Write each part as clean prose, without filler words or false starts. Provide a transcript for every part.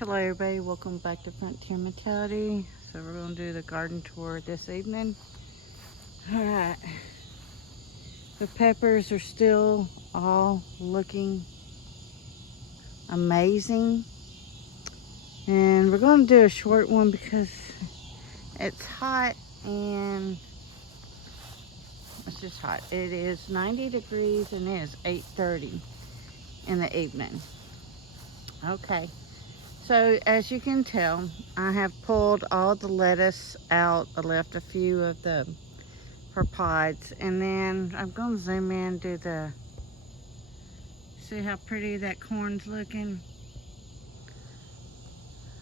Hello everybody, welcome back to Frontier Mentality. So we're going to do the garden tour this evening. Alright, the peppers are still all looking amazing. And we're going to do a short one because it's hot and it's just hot. It is 90 degrees and it is 8:30 in the evening. Okay. So as you can tell, I have pulled all the lettuce out. I left a few of the pods, and then I'm going to zoom in, see how pretty that corn's looking.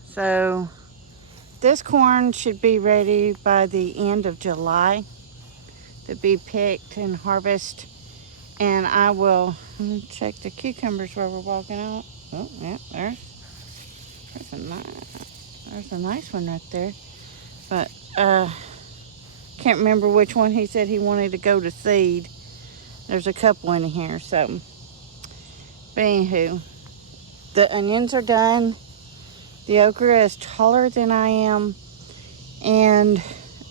So this corn should be ready by the end of July to be picked and harvested. And I will check the cucumbers while we're walking out. Oh yeah, there's a nice one right there. But can't remember which one he said he wanted to go to seed. There's a couple in here, so. But anywho, the onions are done. The okra is taller than I am. And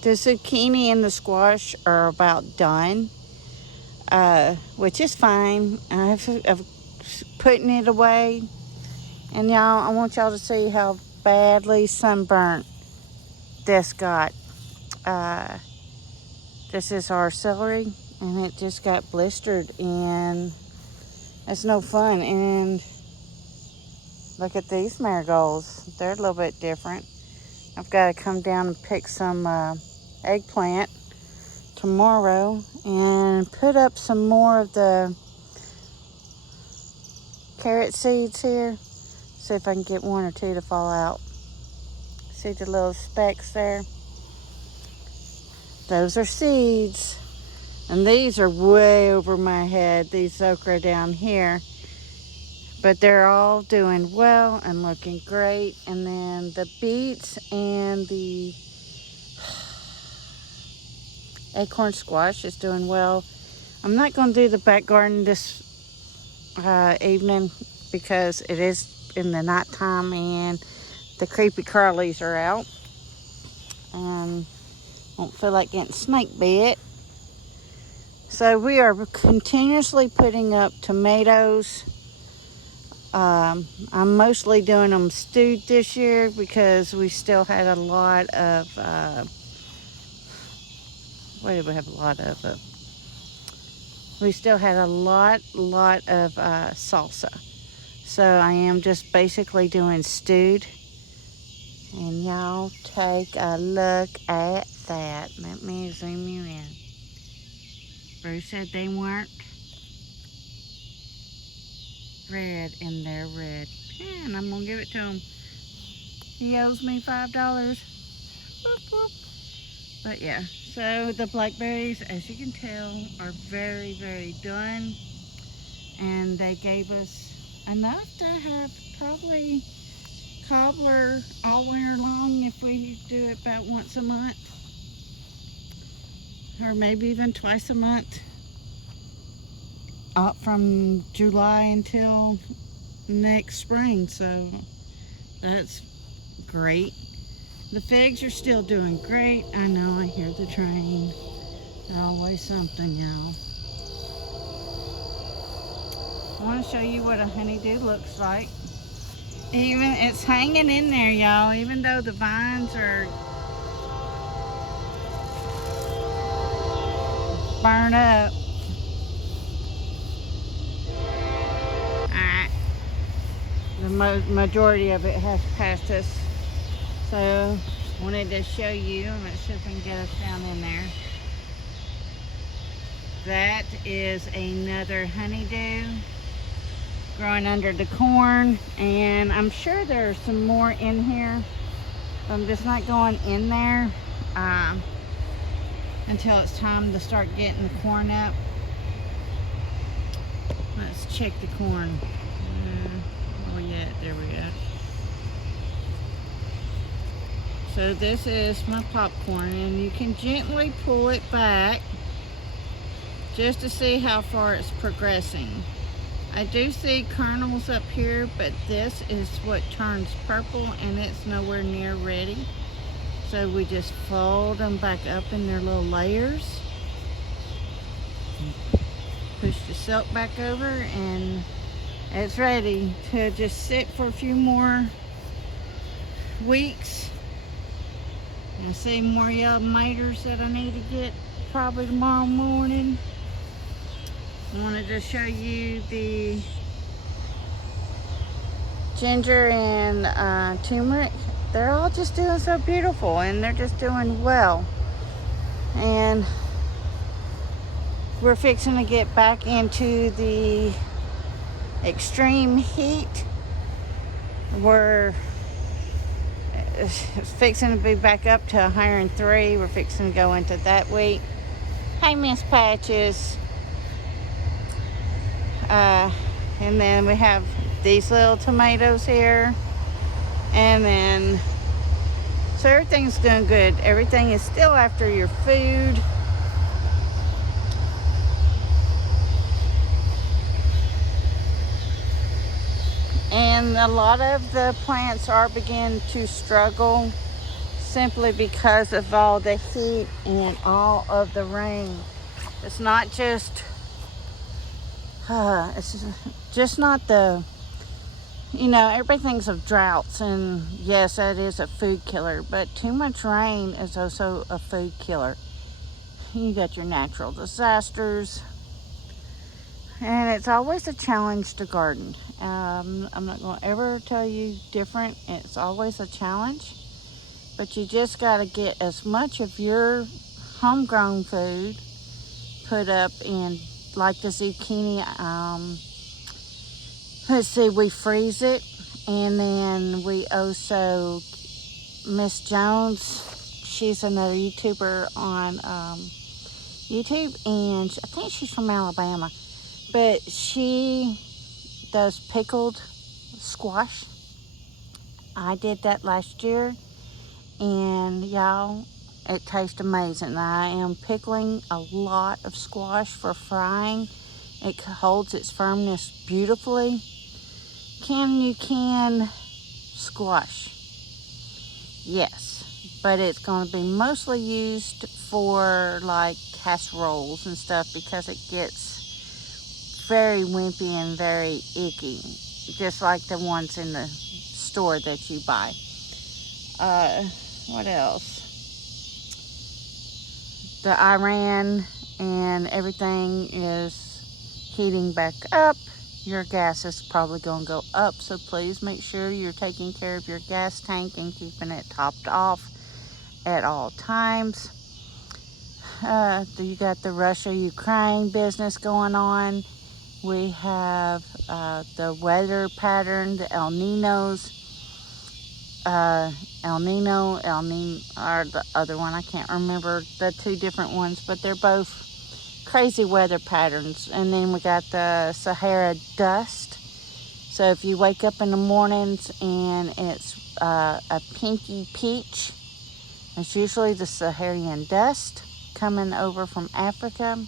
the zucchini and the squash are about done, which is fine. I've putting it away. And y'all, I want y'all to see how badly sunburnt this got. This is our celery, and it just got blistered, and it's no fun. And look at these marigolds. They're a little bit different. I've got to come down and pick some eggplant tomorrow and put up some more of the carrot seeds here. See if I can get one or two to fall out. See the little specks there? Those are seeds. And these are way over my head, these okra down here. But they're all doing well and looking great. And then the beets and the acorn squash is doing well. I'm not going to do the back garden this evening because it is in the nighttime and the creepy crawlies are out. Won't feel like getting snake bit. So we are continuously putting up tomatoes. I'm mostly doing them stewed this year because we still had a lot of, what did we have a lot of? We still had a lot of salsa. So I am just basically doing stewed. And y'all take a look at that. Let me zoom you in. Bruce said they weren't red, and they're red. And I'm gonna give it to him. He owes me $5. Whoop, whoop. But yeah, so the blackberries, as you can tell, are very, very done. And they gave us enough to have probably cobbler all winter long if we do it about once a month. Or maybe even twice a month. Up from July until next spring, so that's great. The figs are still doing great. I know, I hear the train. They're always something, y'all. I want to show you what a honeydew looks like. Even it's hanging in there, y'all, even though the vines are burned up. The majority of it has passed us. So wanted to show you. Let's see if I can get us down in there. That is another honeydew growing under the corn, and I'm sure there's some more in here. I'm just not going in there until it's time to start getting the corn up. Let's check the corn. Oh yeah, there we go. So this is my popcorn, and you can gently pull it back just to see how far it's progressing. I do see kernels up here, but this is what turns purple and it's nowhere near ready. So we just fold them back up in their little layers. Push the silk back over and it's ready to just sit for a few more weeks. I see more yellow maters that I need to get probably tomorrow morning. I wanted to show you the ginger and turmeric. They're all just doing so beautiful and they're just doing well. And we're fixing to get back into the extreme heat. We're fixing to be back up to 103. We're fixing to go into that week. Hey, Miss Patches. And then we have these little tomatoes here. And then, so everything's doing good. Everything is still after your food. And a lot of the plants are beginning to struggle simply because of all the heat and all of the rain. It's not just, it's just not the, you know, everybody thinks of droughts, and yes, that is a food killer, but too much rain is also a food killer. You got your natural disasters, and it's always a challenge to garden. I'm not going to ever tell you different. It's always a challenge, but you just got to get as much of your homegrown food put up in, like the zucchini. Let's see, we freeze it, and then we also, Miss Jones, she's another YouTuber on YouTube, and I think she's from Alabama, but she does pickled squash. I did that last year, and y'all, it tastes amazing. I am pickling a lot of squash for frying. It holds its firmness beautifully. You can squash, yes, but it's going to be mostly used for like casseroles and stuff because it gets very wimpy and very icky, just like the ones in the store that you buy. What else? The Iran and everything is heating back up. Your gas is probably going to go up, so please make sure you're taking care of your gas tank and keeping it topped off at all times. You got the Russia-Ukraine business going on. We have the weather pattern, the El Ninos. El Nino, or the other one, I can't remember the two different ones, but they're both crazy weather patterns. And then we got the Sahara dust. So if you wake up in the mornings and it's a pinky peach, it's usually the Saharan dust coming over from Africa.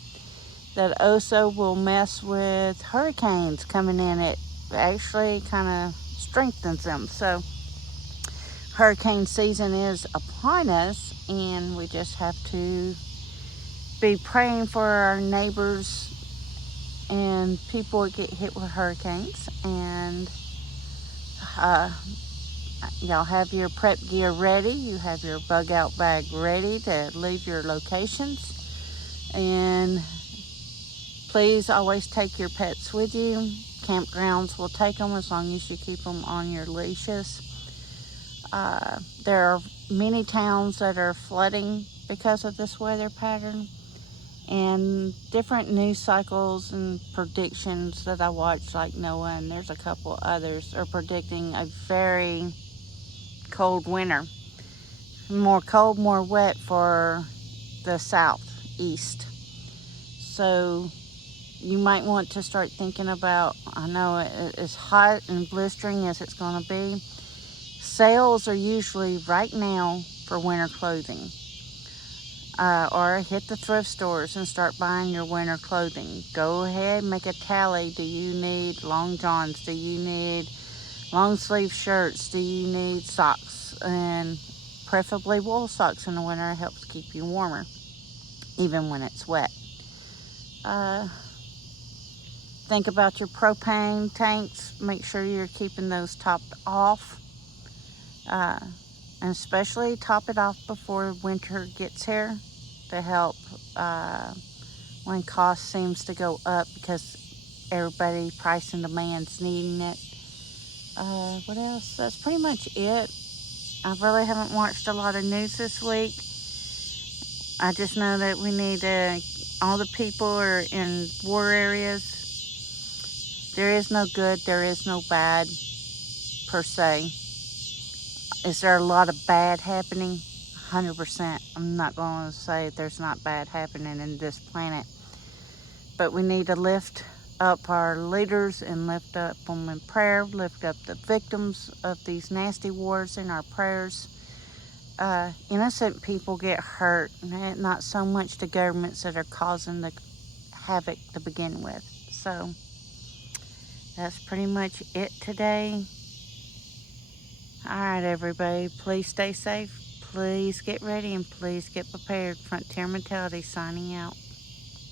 That also will mess with hurricanes coming in. It actually kind of strengthens them. So hurricane season is upon us, and we just have to be praying for our neighbors and people that get hit with hurricanes. And y'all have your prep gear ready. You have your bug out bag ready to leave your locations. And please always take your pets with you. Campgrounds will take them as long as you keep them on your leashes. There are many towns that are flooding because of this weather pattern, and different news cycles and predictions that I watch, like NOAA, and there's a couple others, are predicting a very cold winter. More cold, more wet for the southeast. So you might want to start thinking about, I know as hot and blistering as it's going to be, sales are usually right now for winter clothing. or hit the thrift stores and start buying your winter clothing. Go ahead, make a tally. Do you need long johns? Do you need long sleeve shirts? Do you need socks? And preferably wool socks in the winter. It helps keep you warmer, even when it's wet. Uh, think about your propane tanks. Make sure you're keeping those topped off. Uh, and especially top it off before winter gets here to help when cost seems to go up because everybody, price and demand's needing it. What else? That's pretty much it. I really haven't watched a lot of news this week. I just know that we need all the people are in war areas. There is no good, there is no bad per se. Is there a lot of bad happening? 100%. I'm not going to say there's not bad happening in this planet. But we need to lift up our leaders and lift up them in prayer, lift up the victims of these nasty wars in our prayers. Innocent people get hurt, not so much the governments that are causing the havoc to begin with. So that's pretty much it today. All right, everybody, please stay safe. Please get ready and please get prepared. Frontier Mentality signing out.